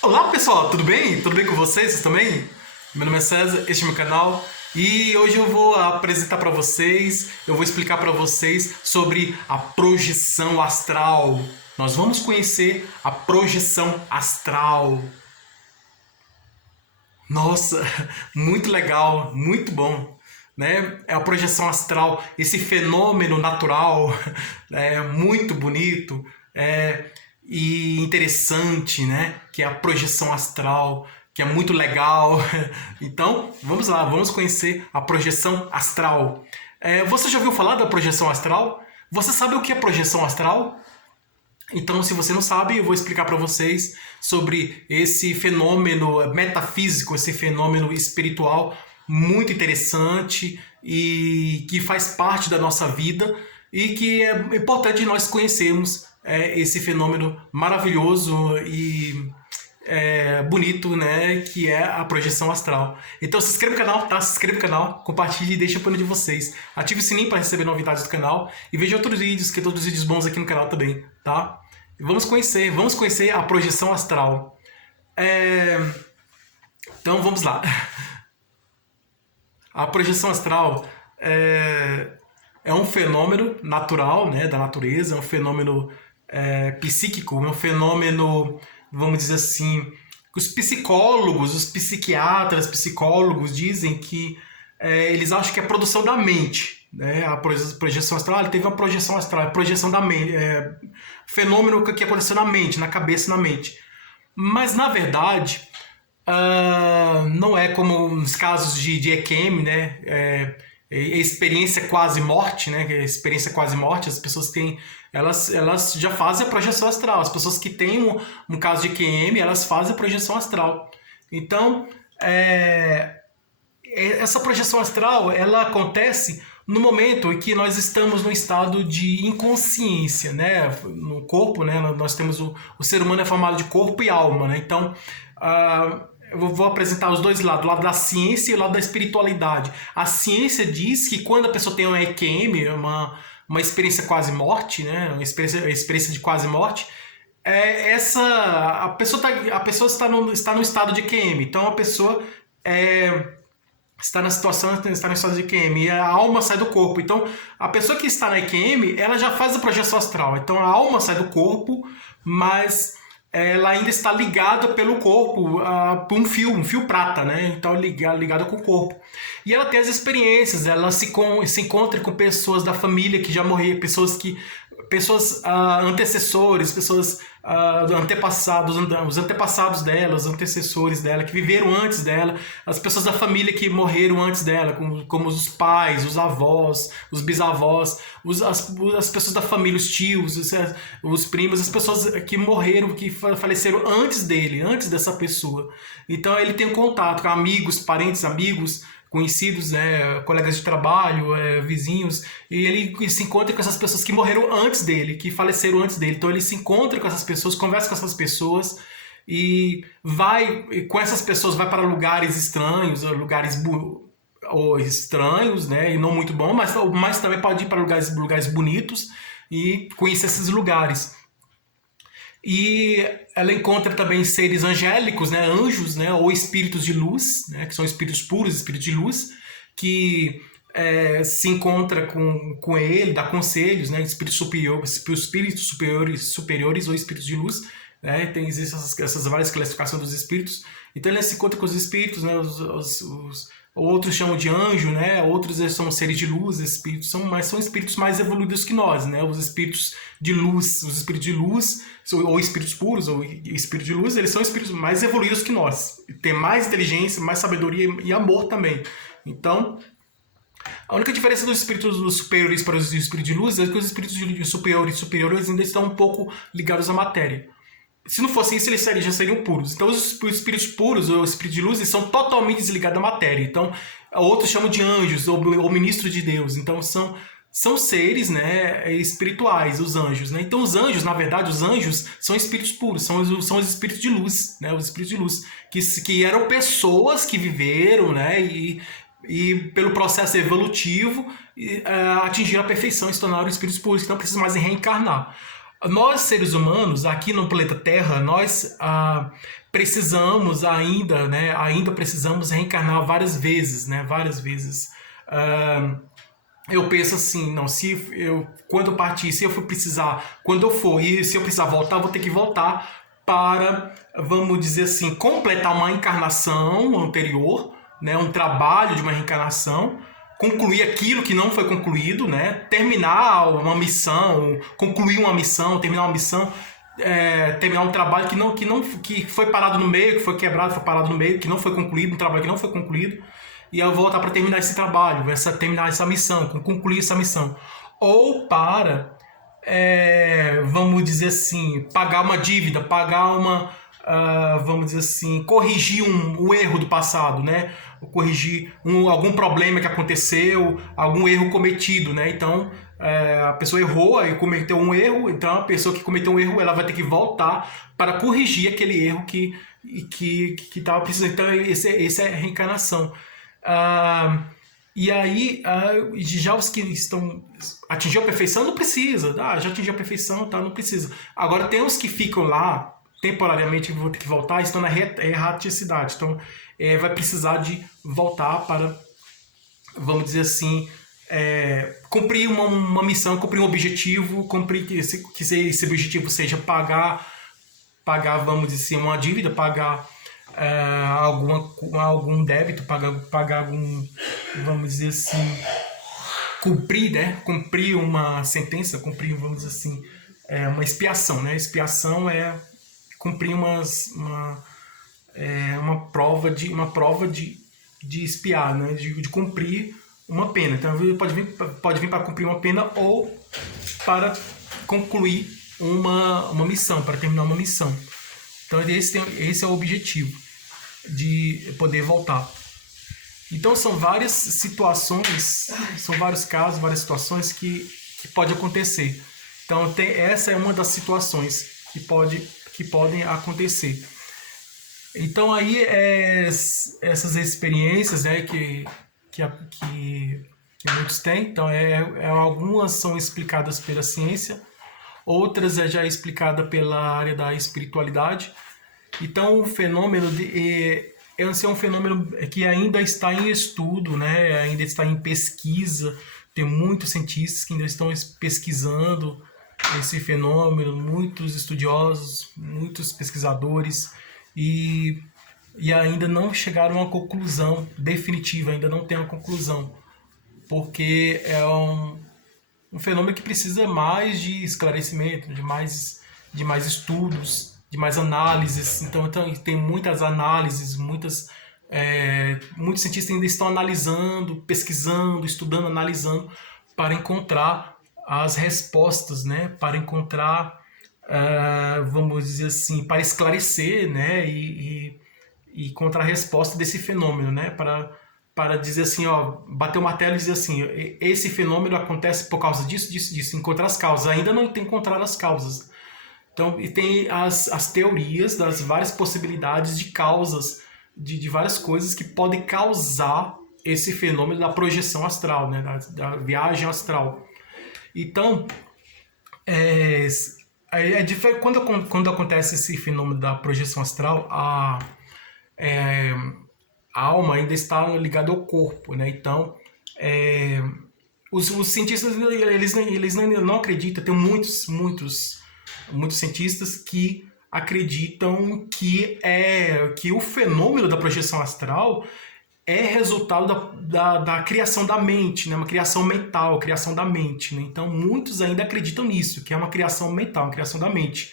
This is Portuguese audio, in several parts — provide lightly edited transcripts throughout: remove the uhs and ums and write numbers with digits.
Olá pessoal, tudo bem? Tudo bem com vocês? Vocês também? Meu nome é César, este é meu canal e hoje eu vou apresentar para vocês, eu vou explicar para vocês sobre a projeção astral. Nós vamos conhecer a projeção astral. Nossa, muito legal, muito bom. Né? É a projeção astral, esse fenômeno natural, muito bonito e interessante, né? Que é a projeção astral, que é muito legal. Então, vamos lá, vamos conhecer a projeção astral. Você já ouviu falar da projeção astral? Você sabe o que é projeção astral? Então, se você não sabe, eu vou explicar para vocês sobre esse fenômeno metafísico, esse fenômeno espiritual muito interessante e que faz parte da nossa vida e que é importante nós conhecermos esse fenômeno maravilhoso e bonito, né, que é a projeção astral. Então se inscreva no canal, tá? Se inscreva no canal, compartilhe e deixe o opinião de vocês. Ative o sininho para receber novidades do canal e veja outros vídeos, que tem todos os vídeos bons aqui no canal também, tá? E vamos conhecer a projeção astral. É, Então vamos lá. A projeção astral é um fenômeno natural, né, da natureza, é um fenômeno psíquico, é um fenômeno, vamos dizer assim, os psicólogos, os psiquiatras, psicólogos dizem que eles acham que é produção da mente, né? A projeção astral, ele teve uma projeção astral, a projeção da mente, fenômeno que aconteceu na mente, na cabeça, na mente. Mas na verdade, não é como nos casos de EQM, né? Experiência quase morte, né? Experiência quase morte, as pessoas têm, elas já fazem a projeção astral. As pessoas que têm um caso de EQM, elas fazem a projeção astral. Então, essa projeção astral, ela acontece no momento em que nós estamos no estado de inconsciência, né? No corpo, né? Nós temos o ser humano é formado de corpo e alma, né? Então, eu vou apresentar os dois lados, o lado da ciência e o lado da espiritualidade. A ciência diz que quando a pessoa tem uma EQM, uma experiência quase morte, né? Uma experiência de quase morte, a pessoa está no estado de EQM. Então a pessoa está na situação, está no estado de EQM, e a alma sai do corpo. Então, a pessoa que está na EQM, ela já faz a projeção astral. Então, a alma sai do corpo, mas ela ainda está ligada pelo corpo por um fio prata, né? Então, ligada com o corpo. E ela tem as experiências, ela se encontra com pessoas da família que já morreram, pessoas antecessores, pessoas antepassados, os antepassados dela, os antecessores dela, que viveram antes dela, as pessoas da família que morreram antes dela, como os pais, os avós, os bisavós, as pessoas da família, os tios, os primos, as pessoas que morreram, que faleceram antes dele, antes dessa pessoa. Então ele tem um contato com amigos, parentes, amigos, conhecidos, né, colegas de trabalho, vizinhos, e ele se encontra com essas pessoas que morreram antes dele, que faleceram antes dele. Então ele se encontra com essas pessoas, conversa com essas pessoas e com essas pessoas vai para lugares estranhos, ou estranhos, né, e não muito bom, mas também pode ir para lugares bonitos e conhecer esses lugares. E ela encontra também seres angélicos, né, anjos, né, ou espíritos de luz, né, que são espíritos puros, espíritos de luz, que se encontra com ele, dá conselhos, né, espíritos superiores ou espíritos de luz, né, existem essas várias classificações dos espíritos. Então ele se encontra com os espíritos, né, outros chamam de anjo, né? Outros são seres de luz, espíritos são espíritos mais evoluídos que nós, né? Os espíritos de luz, ou espíritos puros, ou espíritos de luz, eles são espíritos mais evoluídos que nós. Tem mais inteligência, mais sabedoria e amor também. Então, a única diferença dos espíritos superiores para os espíritos de luz é que os espíritos superiores ainda estão um pouco ligados à matéria. Se não fosse isso, eles já seriam puros. Então, os espíritos puros, ou espíritos de luz, eles são totalmente desligados da matéria. Então, outros chamam de anjos, ou ministros de Deus. Então, são seres, né, espirituais, os anjos. Né? Então, os anjos, na verdade, os anjos são espíritos puros, são os espíritos de luz. Né? Os espíritos de luz, que eram pessoas que viveram, né, e pelo processo evolutivo, atingiram a perfeição e se tornaram espíritos puros, que não precisam mais reencarnar. Nós, seres humanos, aqui no planeta Terra, nós precisamos ainda, né? Ainda precisamos reencarnar várias vezes, né? Várias vezes. Ah, eu penso assim, não, se eu quando eu partir, se eu for precisar, quando eu for e se eu precisar voltar, eu vou ter que voltar para, vamos dizer assim, completar uma encarnação anterior, né, um trabalho de uma reencarnação, concluir aquilo que não foi concluído, né, terminar uma missão, concluir uma missão, terminar uma missão, terminar um trabalho que foi parado no meio, que foi quebrado, foi parado no meio, que não foi concluído, um trabalho que não foi concluído, e eu voltar para terminar esse trabalho, terminar essa missão, concluir essa missão. Ou para, vamos dizer assim, pagar uma dívida, vamos dizer assim, corrigir um erro do passado, né? Corrigir algum problema que aconteceu, algum erro cometido, né? Então, a pessoa errou e cometeu um erro, então a pessoa que cometeu um erro, ela vai ter que voltar para corrigir aquele erro que estava precisando. Então, esse é a reencarnação. E aí, já os que estão atingiu a perfeição não precisa. Já atingiu a perfeição, tá, não precisa. Agora tem os que ficam lá temporariamente, vão ter que voltar, estão na erraticidade. Então, vai precisar de voltar para, vamos dizer assim, cumprir uma missão, cumprir um objetivo, cumprir que esse objetivo seja pagar, vamos dizer assim, uma dívida, pagar algum débito, pagar algum, vamos dizer assim, cumprir, né? Cumprir uma sentença, cumprir, vamos dizer assim, uma expiação, né? Expiação é cumprir uma prova de expiar, né? De cumprir uma pena. Então pode vir para cumprir uma pena ou para concluir uma missão, para terminar uma missão. Então esse é o objetivo, de poder voltar. Então são várias situações, são vários casos, várias situações que pode acontecer. Então essa é uma das situações que podem acontecer. Então aí essas experiências, né, que muitos têm, então algumas são explicadas pela ciência, outras já explicada pela área da espiritualidade. Então o fenômeno esse é um fenômeno que ainda está em estudo, né? Ainda está em pesquisa. Tem muitos cientistas que ainda estão pesquisando esse fenômeno, muitos estudiosos, muitos pesquisadores, e ainda não chegaram a uma conclusão definitiva, ainda não tem uma conclusão, porque é um fenômeno que precisa mais de esclarecimento, de mais estudos, de mais análises. Então tem muitas análises, muitos cientistas ainda estão analisando, pesquisando, estudando, analisando para encontrar as respostas, né? Para encontrar, vamos dizer assim, para esclarecer, né? E encontrar a resposta desse fenômeno, né? Para dizer assim, bater o martelo e dizer assim, esse fenômeno acontece por causa disso, disso, disso, encontrar as causas. Ainda não tem encontrado as causas. Então, e tem as teorias das várias possibilidades de causas, de várias coisas que podem causar esse fenômeno da projeção astral, né? Da viagem astral. Então, quando acontece esse fenômeno da projeção astral, a alma ainda está ligada ao corpo, né? Então, os cientistas eles não acreditam, tem muitos cientistas que acreditam que o fenômeno da projeção astral é resultado da criação da mente, né? Uma criação mental, criação da mente, né? Então muitos ainda acreditam nisso, que é uma criação mental, uma criação da mente.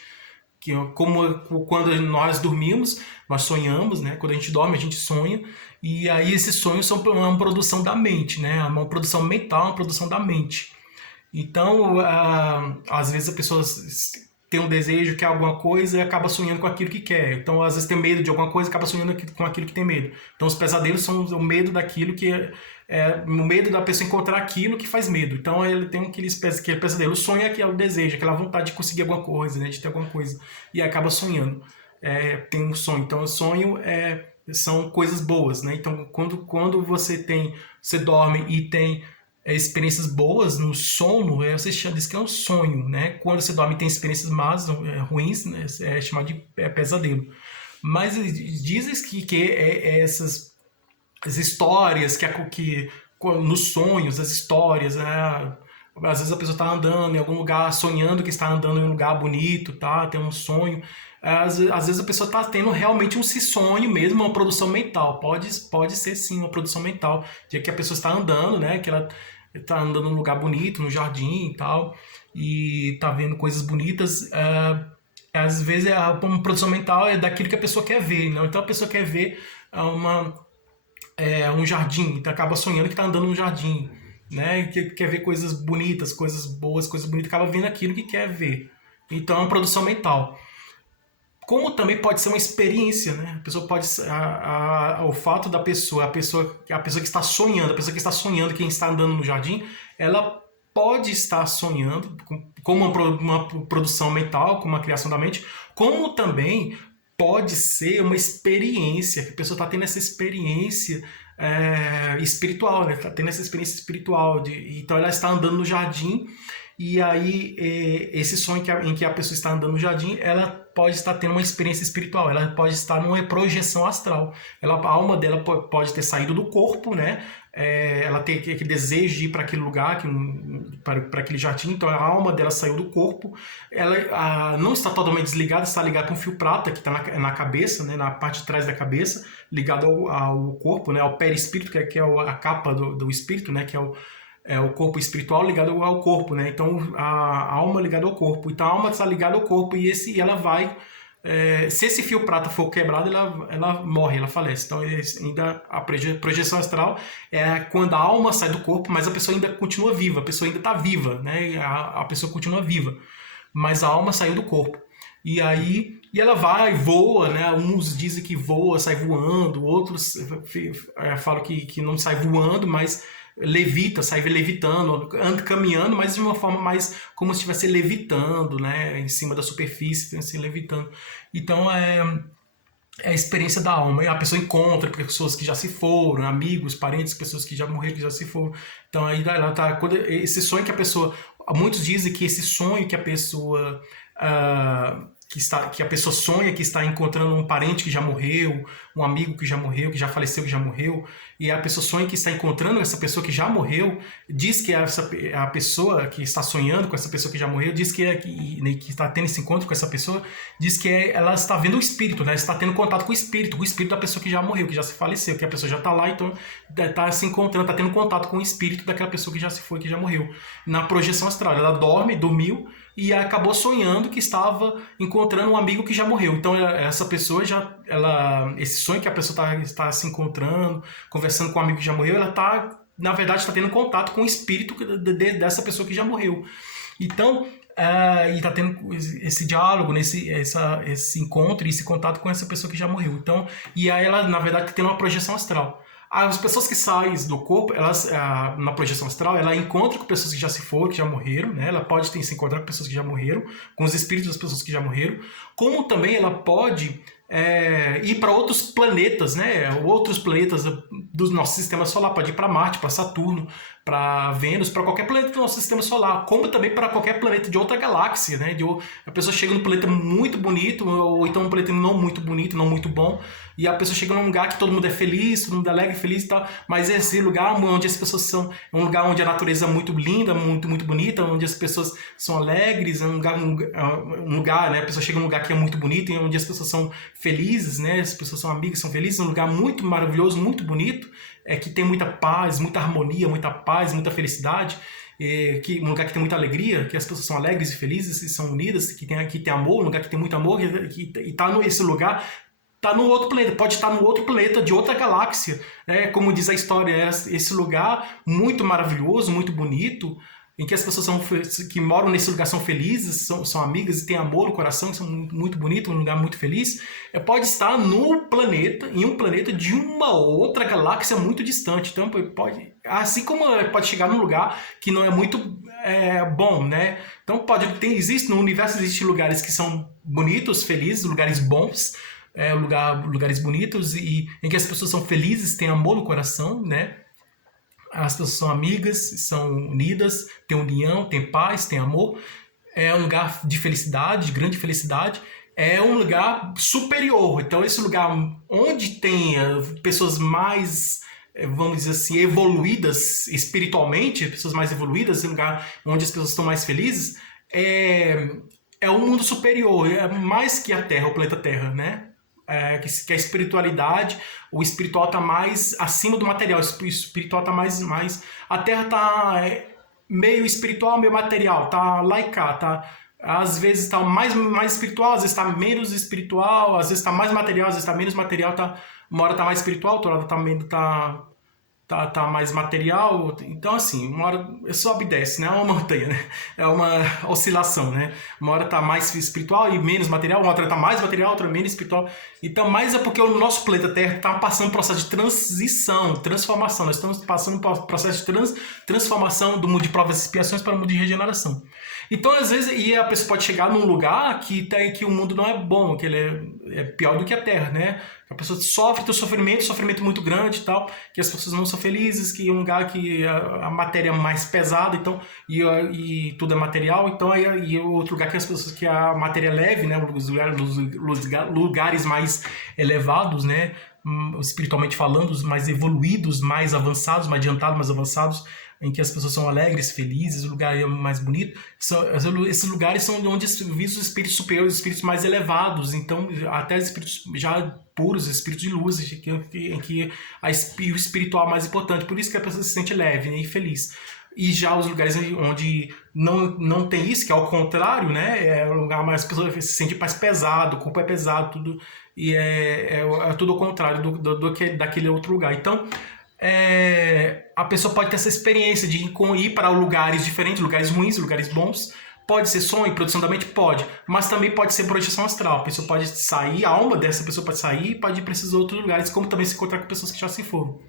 Que como quando nós dormimos, nós sonhamos, né? Quando a gente dorme, a gente sonha, e aí esses sonhos são uma produção da mente, né? Uma produção mental, uma produção da mente. Então, às vezes a pessoa tem um desejo, quer alguma coisa e acaba sonhando com aquilo que quer. Então, às vezes tem medo de alguma coisa e acaba sonhando com aquilo que tem medo. Então, os pesadelos são o medo daquilo o medo da pessoa encontrar aquilo que faz medo. Então, ele tem aquele pesadelo. O sonho é aquele desejo, aquela vontade de conseguir alguma coisa, né, de ter alguma coisa. E acaba sonhando. Tem um sonho. Então, o sonho são coisas boas, né? Então, quando você dorme e tem experiências boas no sono, você diz que é um sonho, né? Quando você dorme e tem experiências más, ruins, né? É chamado de pesadelo. Mas dizem que as histórias, nos sonhos, as histórias, né? Às vezes a pessoa está andando em algum lugar, sonhando que está andando em um lugar bonito, tá? Tem um sonho. Às vezes a pessoa está tendo realmente um sonho mesmo, uma produção mental. Pode ser sim uma produção mental, de que a pessoa está andando, né? Que ela está andando num lugar bonito, no jardim e tal, e está vendo coisas bonitas. Às vezes uma produção mental é daquilo que a pessoa quer ver, não? Então a pessoa quer ver um jardim, então acaba sonhando que está andando num jardim, né? Que quer ver coisas bonitas, coisas boas, coisas bonitas, acaba vendo aquilo que quer ver. Então é uma produção mental. Como também pode ser uma experiência, né? A pessoa pode o fato da pessoa, a pessoa que está sonhando, quem está andando no jardim, ela pode estar sonhando como uma produção mental, como uma criação da mente, como também pode ser uma experiência, que a pessoa está tendo essa experiência espiritual, né? Está tendo essa experiência espiritual. Então ela está andando no jardim e aí esse sonho em que a pessoa está andando no jardim, ela pode estar tendo uma experiência espiritual, ela pode estar numa projeção astral. A alma dela pode ter saído do corpo, né? Ela tem aquele desejo de ir para aquele lugar, para aquele jardim, então a alma dela saiu do corpo, ela não está totalmente desligada, está ligada com um fio prata que está na cabeça, né? Na parte de trás da cabeça, ligado ao corpo, né? Ao perispírito, que é a capa do espírito, né? Que é o corpo espiritual ligado ao corpo, né? Então a alma ligada ao corpo. Então a alma está ligada ao corpo e ela vai. Se esse fio prata for quebrado, ela morre, ela falece. Então ainda a projeção astral é quando a alma sai do corpo, mas a pessoa ainda continua viva, a pessoa ainda está viva, né? A pessoa continua viva, mas a alma saiu do corpo. E aí ela vai, voa, né? Uns dizem que voa, sai voando, outros falam que não sai voando, mas levita, sai levitando, anda caminhando, mas de uma forma mais como se estivesse levitando, né? Em cima da superfície, assim, levitando. Então é a experiência da alma. E a pessoa encontra pessoas que já se foram, amigos, parentes, pessoas que já morreram, que já se foram. Então aí ela tá. Esse sonho que a pessoa. Muitos dizem que esse sonho que a pessoa. Que a pessoa sonha que está encontrando um parente que já morreu, um amigo que já morreu, que já faleceu, que já morreu, e a pessoa sonha que está encontrando essa pessoa que já morreu, diz que a pessoa que está sonhando com essa pessoa que já morreu, diz que está tendo esse encontro com essa pessoa, diz que ela está vendo o espírito, né? Está tendo contato com o espírito da pessoa que já morreu, que já se faleceu, que a pessoa já está lá, então está se encontrando, está tendo contato com o espírito daquela pessoa que já se foi, que já morreu. Na projeção astral, ela dormiu, e acabou sonhando que estava encontrando um amigo que já morreu. Então essa pessoa esse sonho que a pessoa está se encontrando, conversando com um amigo que já morreu, ela na verdade está tendo contato com o espírito dessa pessoa que já morreu. Então e está tendo esse diálogo, esse encontro e esse contato com essa pessoa que já morreu. Então, e aí ela na verdade está tendo uma projeção astral. As pessoas que saem do corpo, na projeção astral, ela encontra com pessoas que já se foram, que já morreram, né? Ela pode se encontrar com pessoas que já morreram, com os espíritos das pessoas que já morreram, como também ela pode ir para outros planetas, né? Outros planetas do nosso sistema solar, pode ir para Marte, para Saturno, para Vênus, para qualquer planeta do nosso sistema solar, como também para qualquer planeta de outra galáxia, né? A pessoa chega num planeta muito bonito, ou então um planeta não muito bonito, não muito bom, e a pessoa chega num lugar que todo mundo é feliz, todo mundo é alegre, feliz e tal, mas esse lugar onde as pessoas são, é um lugar onde a natureza é muito linda, muito, muito bonita, onde as pessoas são alegres, é um lugar, né? A pessoa chega num lugar que é muito bonito, e onde as pessoas são felizes, né? As pessoas são amigas, são felizes, é um lugar muito maravilhoso, muito bonito, que tem muita paz, muita harmonia, muita paz, muita felicidade, um lugar que tem muita alegria, que as pessoas são alegres e felizes, e são unidas, que tem amor, um lugar que tem muito amor, e está nesse lugar, está no outro planeta, pode estar no outro planeta de outra galáxia, né? Como diz a história, esse lugar muito maravilhoso, muito bonito, em que as pessoas que moram nesse lugar são felizes, são amigas e têm amor no coração, são muito bonito, um lugar muito feliz, pode estar em um planeta de uma outra galáxia muito distante. Então assim como pode chegar num lugar que não é muito bom, né? Então no universo existem lugares que são bonitos, felizes, lugares bons, lugares bonitos e em que as pessoas são felizes, têm amor no coração, né? as pessoas são amigas, são unidas, tem união, tem paz, tem amor. É um lugar de felicidade, de grande felicidade. É um lugar superior. Então, esse lugar onde tem pessoas mais, vamos dizer assim, evoluídas espiritualmente, pessoas mais evoluídas, esse lugar onde as pessoas estão mais felizes, é um mundo superior, é mais que a Terra, o planeta Terra, né? Que a espiritualidade, o espiritual está mais acima do material, o espiritual está mais... A Terra está meio espiritual, meio material, tá lá e cá, tá? Às vezes está mais espiritual, às vezes está menos espiritual, às vezes está mais material, às vezes está menos material, tá? Uma hora está mais espiritual, outra hora tá mais material. Então, assim, uma hora sobe e desce, né? É uma montanha, né? É uma oscilação, né? Uma hora tá mais espiritual e menos material, uma outra tá mais material, outra menos espiritual. Então, mas é porque o nosso planeta Terra tá passando um processo de transição, transformação. Nós estamos passando um processo de transformação do mundo de provas e expiações para o mundo de regeneração. Então, às vezes, a pessoa pode chegar num lugar que o mundo não é bom, que ele é pior do que a Terra, né? A pessoa sofre, tem sofrimento muito grande e tal, que as pessoas não são felizes, que é um lugar que a matéria é mais pesada, então, e tudo é material, então, e outro lugar que a matéria é leve, né? Os lugares mais elevados, né? Espiritualmente falando, os mais evoluídos, mais avançados, mais adiantados, mais avançados, em que as pessoas são alegres, felizes, o lugar é mais bonito. Esses lugares são onde vivem os espíritos superiores, os espíritos mais elevados, então até os espíritos já puros, espíritos de luz, em que o espiritual é mais importante. Por isso que a pessoa se sente leve, né, e feliz. E já os lugares onde não tem isso, que é o contrário, né? É um lugar mais, as pessoas se sentem mais pesado, o corpo é pesado, tudo, e é tudo ao contrário daquele outro lugar. Então, a pessoa pode ter essa experiência de ir para lugares diferentes, lugares ruins, lugares bons. Pode ser sonho, produção da mente? Pode. Mas também pode ser projeção astral. A pessoa pode sair, a alma dessa pessoa pode sair e pode ir para esses outros lugares, como também se encontrar com pessoas que já se foram.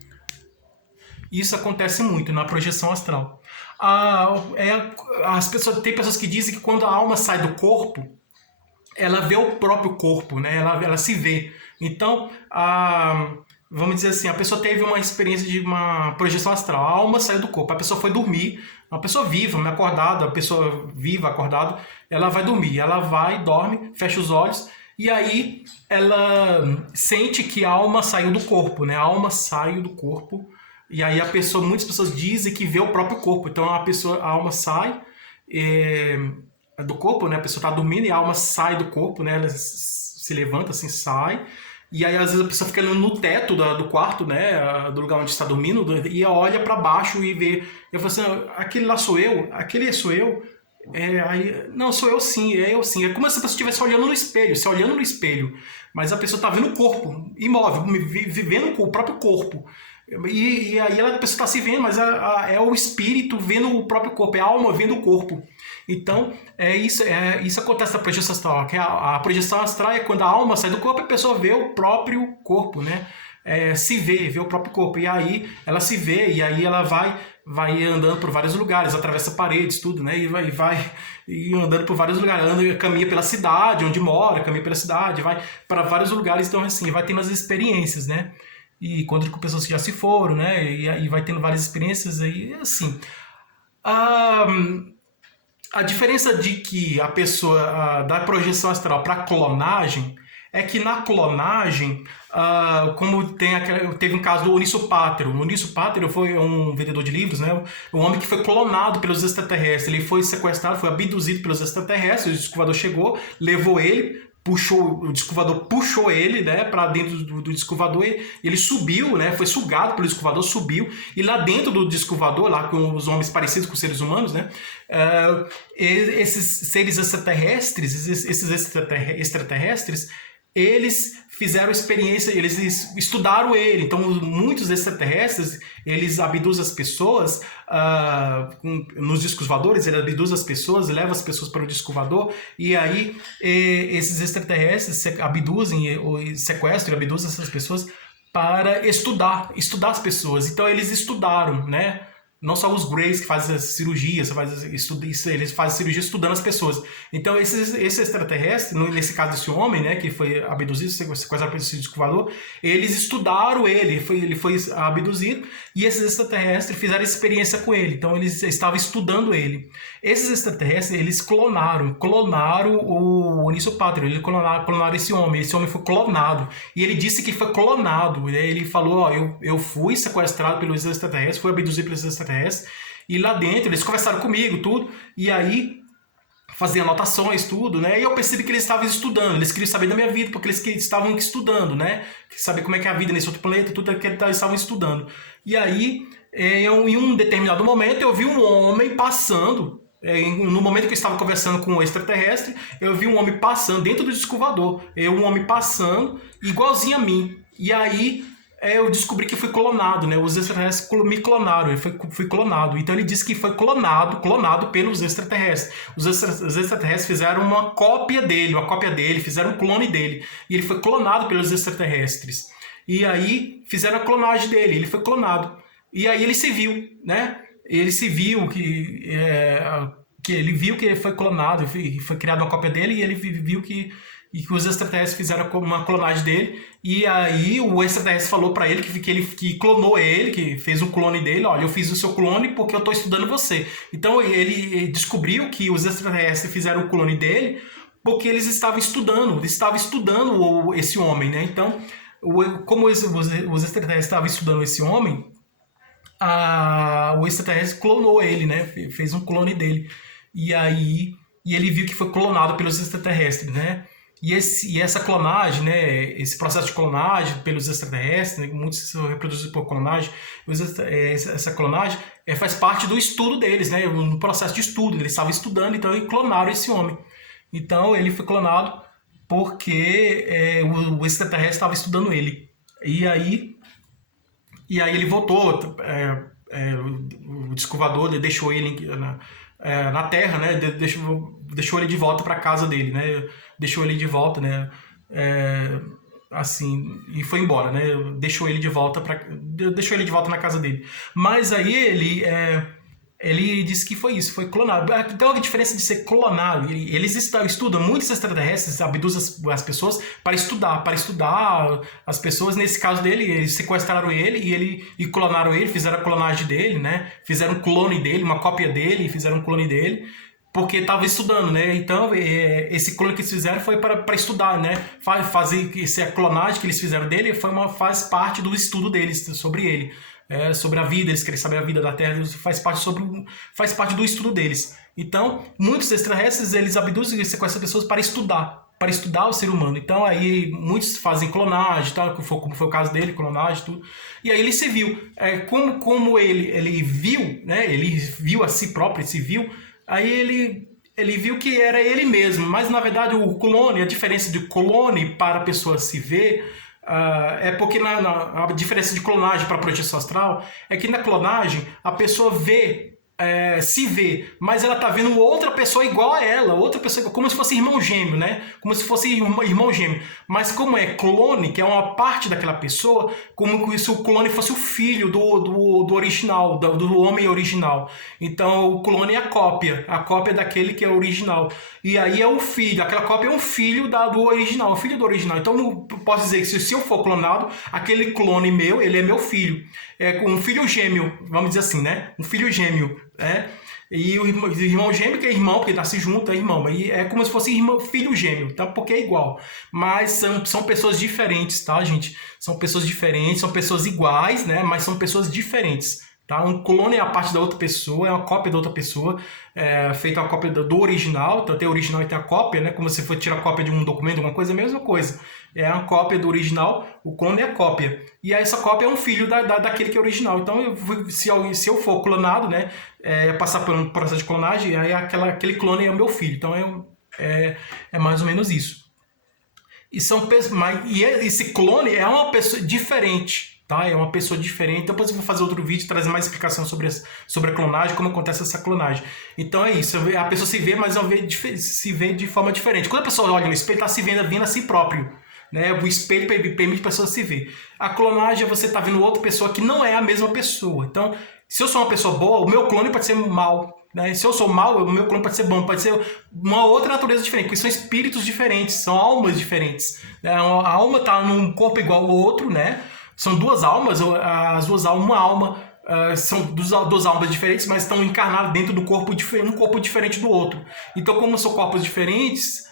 Isso acontece muito na projeção astral. Tem pessoas que dizem que quando a alma sai do corpo, ela vê o próprio corpo, né? Ela se vê. Então, vamos dizer assim, a pessoa teve uma experiência de uma projeção astral, a alma saiu do corpo, a pessoa foi dormir, uma pessoa viva, acordada, a pessoa viva, acordada, ela vai dormir, ela vai, dorme, fecha os olhos, e aí ela sente que a alma saiu do corpo, né? A alma saiu do corpo, e aí muitas pessoas dizem que vê o próprio corpo, então a alma sai do corpo, né? A pessoa está dormindo e a alma sai do corpo, né? Ela se levanta assim, sai. E aí, às vezes, a pessoa fica no teto do quarto, né, do lugar onde está dormindo, e olha para baixo e vê. Eu falo assim, aquele lá sou eu? Aquele sou eu? Não, sou eu sim, é eu sim. É como se a pessoa estivesse olhando no espelho, se olhando no espelho. Mas a pessoa está vendo o corpo, imóvel, vivendo o próprio corpo. E aí a pessoa está se vendo, mas é o espírito vendo o próprio corpo, é a alma vendo o corpo. Então, isso acontece na projeção astral. Que a projeção astral é quando a alma sai do corpo e a pessoa vê o próprio corpo, né? Se vê o próprio corpo. E aí ela se vê, e aí ela vai andando por vários lugares, atravessa paredes, tudo, né? E vai andando por vários lugares, caminha pela cidade, onde mora, caminha pela cidade, vai para vários lugares, então assim, vai tendo as experiências, né? E encontra com pessoas que já se foram, né? E vai tendo várias experiências aí, assim. A diferença de que a pessoa da projeção astral para clonagem é que na clonagem, como teve um caso do Onísio Pátero. O Onísio Pátero foi um vendedor de livros, né? Um homem que foi clonado pelos extraterrestres. Ele foi sequestrado, foi abduzido pelos extraterrestres. O descobridor chegou, levou ele, o descovador puxou ele, né, para dentro do descovador, e ele subiu, né, foi sugado pelo descovador, subiu, e lá dentro do descovador, lá com os homens parecidos com os seres humanos, né, esses seres extraterrestres, eles fizeram experiência, eles estudaram ele. Então, muitos extraterrestres, eles abduzem as pessoas nos discos voadores, eles abduzem as pessoas, levam as pessoas para o disco voador, e aí esses extraterrestres abduzem, sequestram, abduzem essas pessoas para estudar as pessoas. Então, eles estudaram, né? Não só os Greys que fazem cirurgias, eles fazem cirurgia estudando as pessoas. Então, esse extraterrestre, nesse caso desse homem, né, que foi abduzido, sequestrado pelo disco voador, eles estudaram ele foi abduzido, e esses extraterrestres fizeram experiência com ele. Então, eles estavam estudando ele. Esses extraterrestres, eles clonaram o Onísio Pátrio, eles clonaram esse homem foi clonado, e ele disse que foi clonado, né? Ele falou, ó, eu fui sequestrado pelos extraterrestres, fui abduzido pelos extraterrestres, e lá dentro eles conversaram comigo, tudo, e aí faziam anotações, tudo, né? E eu percebi que eles estavam estudando, eles queriam saber da minha vida, porque eles estavam estudando, né? Saber como é que é a vida nesse outro planeta, tudo que eles estavam estudando. E aí, em um determinado momento, eu vi um homem passando. No momento que eu estava conversando com o extraterrestre, eu vi um homem passando dentro do disco voador. Um homem passando, igualzinho a mim. E aí eu descobri que fui clonado, né? Os extraterrestres me clonaram, fui clonado. Então ele disse que foi clonado pelos extraterrestres. Os extraterrestres fizeram uma cópia dele, fizeram um clone dele. E ele foi clonado pelos extraterrestres. E aí fizeram a clonagem dele, ele foi clonado. E aí ele se viu, né? Ele se viu que ele viu que ele foi clonado, foi criada uma cópia dele, e ele viu que os extraterrestres fizeram uma clonagem dele, e aí o extraterrestre falou para ele que clonou ele, que fez o clone dele. Olha, eu fiz o seu clone porque eu estou estudando você. Então ele descobriu que os extraterrestres fizeram o clone dele porque eles estavam estudando esse homem, né? Então, como os extraterrestres estavam estudando esse homem, o extraterrestre clonou ele, né? Fez um clone dele. E ele viu que foi clonado pelos extraterrestres, né? E essa clonagem, né? Esse processo de clonagem pelos extraterrestres, né? Muitos se reproduzem por clonagem. Essa clonagem faz parte do estudo deles, né? No processo de estudo. Eles estavam estudando, então eles clonaram esse homem. Então ele foi clonado porque o extraterrestre estava estudando ele. E aí ele voltou, o disco voador deixou ele na Terra, né? Deixou ele de volta para casa dele, né? Deixou ele de volta, né? Assim, e foi embora, né? Deixou ele de volta na casa dele. Mas aí ele disse que foi isso, foi clonado. Então a diferença de ser clonado, eles estudam, muitos extraterrestres abduzem as pessoas para estudar as pessoas. Nesse caso dele, eles sequestraram ele e clonaram ele, fizeram a clonagem dele, né? Fizeram um clone dele, uma cópia dele, fizeram um clone dele, porque estava estudando, né? Então esse clone que eles fizeram foi para estudar, né? Fazer essa clonagem que eles fizeram dele faz parte do estudo deles sobre ele. Sobre a vida, eles querem saber a vida da Terra, faz parte do estudo deles. Então, muitos extraterrestres, eles abduzem e sequestram pessoas para estudar o ser humano. Então, aí, muitos fazem clonagem, tá? Como foi o caso dele, clonagem, tudo. E aí ele se viu. Como ele viu, né? Ele viu a si próprio, ele se viu, aí ele viu que era ele mesmo. Mas, na verdade, o clone, a diferença de clone para a pessoa se ver, porque a diferença de clonagem para projeção astral é que na clonagem a pessoa se vê, mas ela tá vendo outra pessoa igual a ela, outra pessoa, como se fosse irmão gêmeo, né? Como se fosse irmão gêmeo. Mas como é clone, que é uma parte daquela pessoa, como se o clone fosse o filho do original, do homem original. Então o clone é a cópia daquele que é original. E aí é um filho, aquela cópia é um filho do original, o filho do original. Então eu posso dizer que se eu for clonado, aquele clone meu, ele é meu filho. É um filho gêmeo, vamos dizer assim, né? Um filho gêmeo, né? E o irmão gêmeo, que é irmão, porque nasce junto, é irmão. E é como se fosse filho gêmeo, tá? Porque é igual. Mas são pessoas diferentes, tá, gente? São pessoas diferentes, são pessoas iguais, né? Mas são pessoas diferentes. Tá? Um clone é a parte da outra pessoa, é uma cópia da outra pessoa, feita uma cópia do original. Então tem o original e tem a cópia, né? Como se for tirar a cópia de um documento, alguma coisa, é a mesma coisa. É a cópia do original, o clone é a cópia. E essa cópia é um filho daquele que é original. Então, se eu for clonado, né? Passar por um processo de clonagem, aí aquele clone é o meu filho. Então é mais ou menos isso. E esse clone é uma pessoa diferente. Tá? É uma pessoa diferente. Depois eu vou fazer outro vídeo trazer mais explicação sobre a clonagem, como acontece essa clonagem. Então é isso, a pessoa se vê, mas se vê de forma diferente. Quando a pessoa olha no espelho, está se vendo a si próprio, né? O espelho permite a pessoa se ver. A clonagem é você estar vendo outra pessoa que não é a mesma pessoa. Então Se eu sou uma pessoa boa, o meu clone pode ser mal. Né? Se eu sou mal, o meu clone pode ser bom, pode ser uma outra natureza diferente, porque são espíritos diferentes, são almas diferentes. Né? A alma está num corpo igual ao outro, né? São duas almas, as duas almas, uma alma, são duas almas diferentes, mas estão encarnadas dentro do corpo, um corpo diferente do outro. Então, como são corpos diferentes,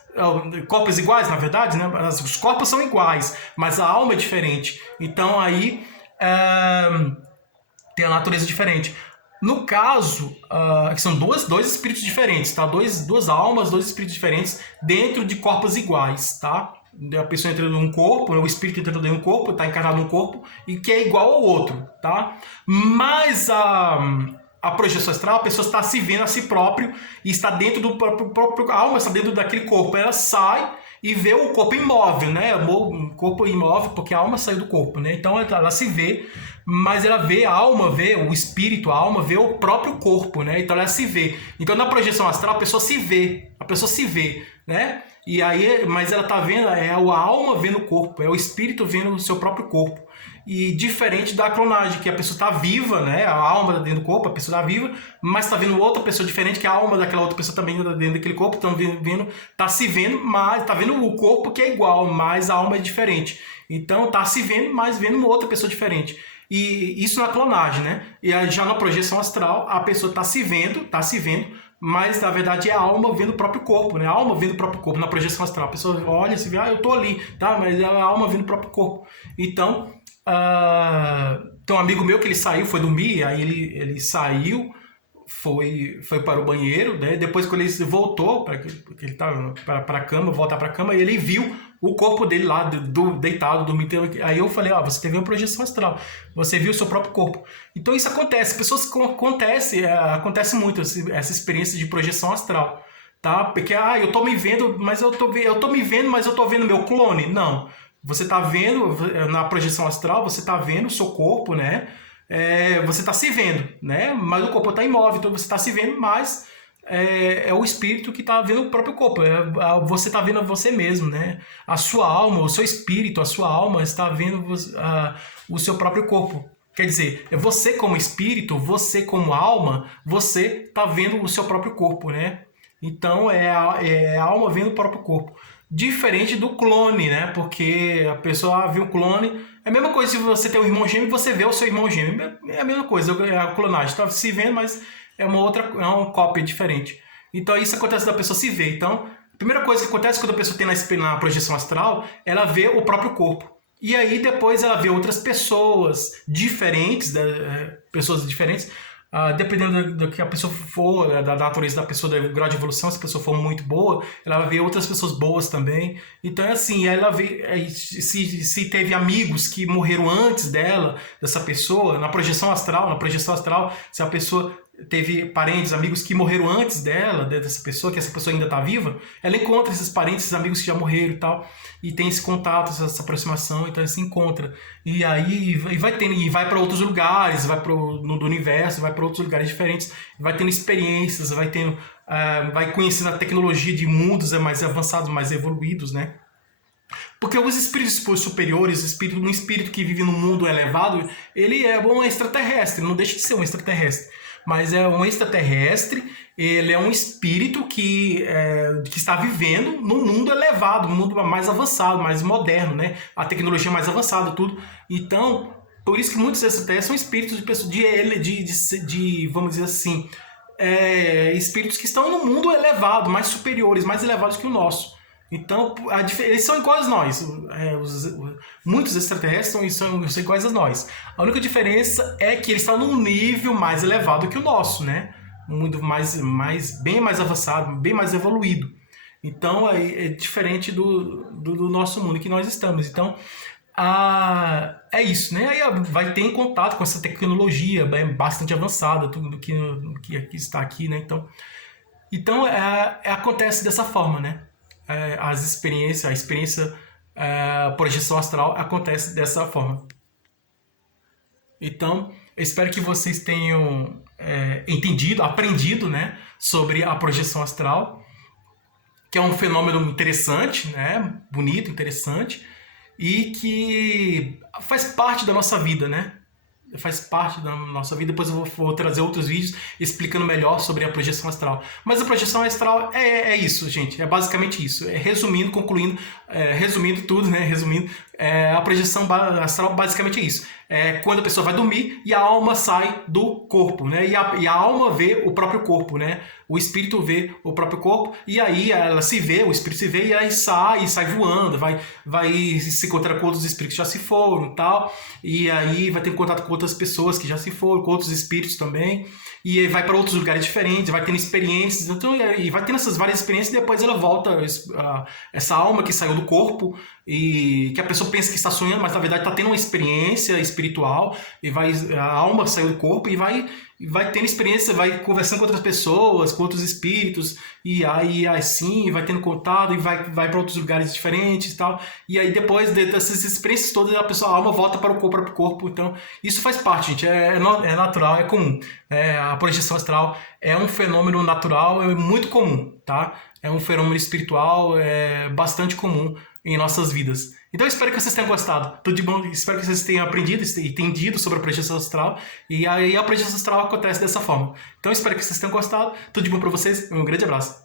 corpos iguais, na verdade, né? Os corpos são iguais, mas a alma é diferente. Então, aí tem a natureza diferente. No caso, que são dois espíritos diferentes, tá? Duas almas, dois espíritos diferentes dentro de corpos iguais, tá? A pessoa entra num corpo, o espírito entra dentro de um corpo, está encarnado num corpo, e que é igual ao outro, tá? Mas a projeção astral, a pessoa está se vendo a si próprio e está dentro do próprio a alma, está dentro daquele corpo. Ela sai e vê o corpo imóvel, né? O corpo imóvel, porque a alma saiu do corpo, né? Então ela se vê, mas ela vê, a alma vê, o espírito, a alma vê o próprio corpo, né? Então ela se vê. Então na projeção astral a pessoa se vê, né? E aí, mas ela tá vendo, é a alma vendo o corpo, é o espírito vendo o seu próprio corpo. E diferente da clonagem, que a pessoa está viva, né? A alma dentro do corpo, a pessoa está viva, mas está vendo outra pessoa diferente, que a alma daquela outra pessoa também está dentro daquele corpo, tá se vendo, mas está vendo o corpo que é igual, mas a alma é diferente. Então está se vendo, mas vendo uma outra pessoa diferente. E isso na clonagem, né? E já na projeção astral, a pessoa está se vendo, mas na verdade é a alma vendo o próprio corpo, né? A alma vendo o próprio corpo na projeção astral. A pessoa olha, se vê, eu tô ali, tá? Mas é a alma vendo o próprio corpo. Então, tem um amigo meu que ele saiu, foi dormir, aí ele saiu, foi para o banheiro, né? Depois quando ele voltou, ele tá para a cama, voltar para a cama, ele viu o corpo dele lá, deitado, dormindo. Aí eu falei, você teve uma projeção astral, você viu o seu próprio corpo. Então isso acontece, acontece muito essa experiência de projeção astral, tá? Porque, eu tô me vendo, mas eu tô me vendo, mas eu tô vendo meu clone? Não. Você tá vendo, na projeção astral, você tá vendo o seu corpo, né? Você está se vendo, né? Mas o corpo está imóvel, então você está se vendo, mas é o espírito que está vendo o próprio corpo. Você está vendo você mesmo, né? A sua alma, o seu espírito, a sua alma está vendo o seu próprio corpo. Quer dizer, você como espírito, você como alma, você está vendo o seu próprio corpo, né? Então é a alma vendo o próprio corpo. Diferente do clone, né? Porque a pessoa viu um clone. É a mesma coisa se você tem um irmão gêmeo e você vê o seu irmão gêmeo. É a mesma coisa, é a clonagem. Está se vendo, mas é uma cópia diferente. Então isso acontece da pessoa se ver. Então, a primeira coisa que acontece quando a pessoa tem na projeção astral, ela vê o próprio corpo. E aí depois ela vê outras pessoas diferentes, dependendo do que a pessoa for, da natureza da pessoa, do grau de evolução, se a pessoa for muito boa, ela vai ver outras pessoas boas também. Então é assim, ela vê se teve amigos que morreram antes dessa pessoa, na projeção astral, se a pessoa teve parentes, amigos que morreram antes dessa pessoa, que essa pessoa ainda está viva, ela encontra esses parentes, esses amigos que já morreram e tal, e tem esse contato, essa aproximação, então ela se encontra. E aí vai para outros lugares, no universo, vai para outros lugares diferentes, vai tendo experiências, vai conhecendo a tecnologia de mundos mais avançados, mais evoluídos, né? Porque os espíritos superiores, um espírito que vive no mundo elevado, ele é um extraterrestre, não deixa de ser um extraterrestre. Mas é um extraterrestre, ele é um espírito que está vivendo num mundo elevado, num mundo mais avançado, mais moderno, né? A tecnologia mais avançada, tudo. Então, por isso que muitos extraterrestres são espíritos de pessoas, vamos dizer assim, espíritos que estão no mundo elevado, mais superiores, mais elevados que o nosso. Então, eles são iguais a nós. Muitos extraterrestres são iguais a nós. A única diferença é que eles estão num nível mais elevado que o nosso, né? Um mundo bem mais avançado, bem mais evoluído. Então, é diferente do nosso mundo que nós estamos. Então, é isso, né? Aí vai ter em contato com essa tecnologia bastante avançada, tudo que está aqui, né? Então acontece dessa forma, né? A experiência projeção astral acontece dessa forma. Então, eu espero que vocês tenham aprendido, né, sobre a projeção astral, que é um fenômeno interessante, né, bonito, interessante, e que faz parte da nossa vida, né? faz parte da nossa vida. Depois eu vou trazer outros vídeos explicando melhor sobre a projeção astral. Mas a projeção astral é isso, gente. É basicamente isso. Resumindo, concluindo, resumindo tudo, né? Resumindo, a projeção astral basicamente é isso. É quando a pessoa vai dormir e a alma sai do corpo, né? E a alma vê o próprio corpo, né? O espírito vê o próprio corpo e aí ela se vê, o espírito se vê e aí sai voando, vai se encontrar com outros espíritos que já se foram e tal, e aí vai ter contato com outras pessoas que já se foram, com outros espíritos também, e aí vai para outros lugares diferentes, vai tendo experiências, então, e vai tendo essas várias experiências e depois ela volta, essa alma que saiu do corpo, e que a pessoa pensa que está sonhando, mas na verdade está tendo uma experiência espiritual, e a alma saiu do corpo e vai tendo experiência, vai conversando com outras pessoas, com outros espíritos, e aí assim vai tendo contato e vai para outros lugares diferentes e tal. E aí depois dessas experiências todas, a alma volta para o próprio corpo. Então isso faz parte, gente, é natural, é comum. A projeção astral é um fenômeno natural, é muito comum, tá? É um fenômeno espiritual, bastante comum em nossas vidas. Então eu espero que vocês tenham gostado. Tudo de bom, espero que vocês tenham aprendido e entendido sobre a projeção astral. E aí a projeção astral acontece dessa forma. Então eu espero que vocês tenham gostado. Tudo de bom para vocês. Um grande abraço.